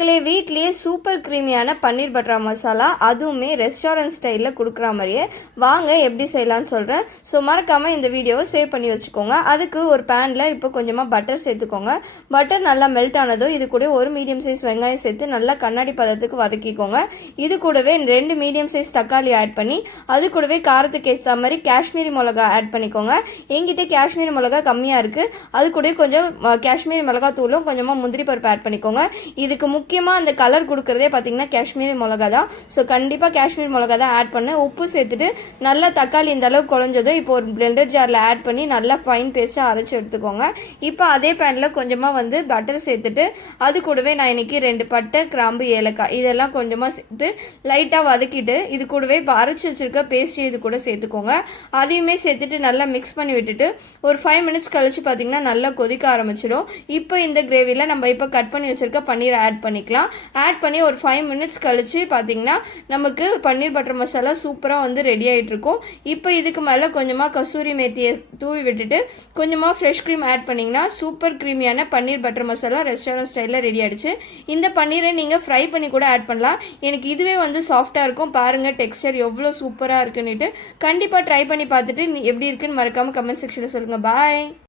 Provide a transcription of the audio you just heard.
மக்களே வீட்லேயே சூப்பர் க்ரீமியான பன்னீர் பட்டர் மசாலா அதுவுமே ரெஸ்டாரண்ட் ஸ்டைலில் கொடுக்குற மாதிரியே வாங்க எப்படி செய்யலான்னு சொல்கிறேன். ஸோ மறக்காமல் இந்த வீடியோவை சேவ் பண்ணி வச்சுக்கோங்க. அதுக்கு ஒரு பேனில் இப்போ கொஞ்சமாக பட்டர் சேர்த்துக்கோங்க. பட்டர் நல்லா மெல்ட் ஆனதும் இது கூட ஒரு மீடியம் சைஸ் வெங்காயம் சேர்த்து நல்லா கண்ணாடி பதத்துக்கு வதக்கிக்கோங்க. இது கூடவே 2 மீடியம் சைஸ் தக்காளி ஆட் பண்ணி அது கூடவே காரத்துக்கு ஏற்ற மாதிரி காஷ்மீரி மிளகா ஆட் பண்ணிக்கோங்க. என்கிட்ட காஷ்மீரி மிளகா கம்மியாக இருக்குது. அது கூட கொஞ்சம் காஷ்மீரி மிளகா தூளும் கொஞ்சமாக முந்திரி பருப்பு ஆட் பண்ணிக்கோங்க. இதுக்கு முக்கியமாக அந்த கலர் கொடுக்குறதே பார்த்தீங்கன்னா காஷ்மீரி மிளகா தான். ஸோ கண்டிப்பாக காஷ்மீரி மிளகா தான் ஆட் பண்ணு. உப்பு சேர்த்துட்டு நல்லா தக்காளி இந்த அளவுக்கு குழஞ்சதும் இப்போ ஒரு பிளெண்டர் ஜாரில் ஆட் பண்ணி நல்லா ஃபைன் பேஸ்ட்டாக அரைச்சி எடுத்துக்கோங்க. இப்போ அதே பேனில் கொஞ்சமாக பட்டர் சேர்த்துட்டு அது கூடவே நான் இன்றைக்கி 2 பட்டை கிராம்பு ஏலக்காய் இதெல்லாம் கொஞ்சமாக சேர்த்து லைட்டாக வதக்கிட்டு இது கூடவே இப்போ அரைச்சி வச்சுருக்க பேஸ்ட்ரி இது கூட சேர்த்துக்கோங்க. அதையுமே சேர்த்துட்டு நல்லா மிக்ஸ் பண்ணி விட்டுட்டு ஒரு 5 மினிட்ஸ் கழித்து பார்த்திங்கன்னா நல்லா கொதிக்க ஆரம்பிச்சிடும். இப்போ இந்த கிரேவியில் நம்ம இப்போ கட் பண்ணி வச்சுருக்க பன்னீர் ஆட் பண்ணிக்கலாம். ஆட் பண்ணி ஒரு 5 மினிட்ஸ் கழிச்சு பார்த்தீங்கன்னா நமக்கு பன்னீர் பட்டர் மசாலா சூப்பராக ரெடி ஆகிட்டு இருக்கும். இப்போ இதுக்கு மேலே கொஞ்சமாக கசூரி மேத்தியை தூவி விட்டுட்டு கொஞ்சமாக ஃப்ரெஷ் க்ரீம் ஆட் பண்ணிங்கன்னா சூப்பர் க்ரீமியான பன்னீர் பட்டர் மசாலா ரெஸ்டாரண்ட் ஸ்டைலில் ரெடி ஆகிடுச்சு. இந்த பன்னீரை நீங்கள் ஃப்ரை பண்ணி கூட ஆட் பண்ணலாம். எனக்கு இதுவே சாஃப்டாக இருக்கும். பாருங்கள் டெக்ஸ்டர் எவ்வளோ சூப்பராக இருக்குன்னுட்டு கண்டிப்பாக ட்ரை பண்ணி பார்த்துட்டு எப்படி இருக்குன்னு மறக்காமல் கமெண்ட் செக்ஷனில் சொல்லுங்கள். பாய்.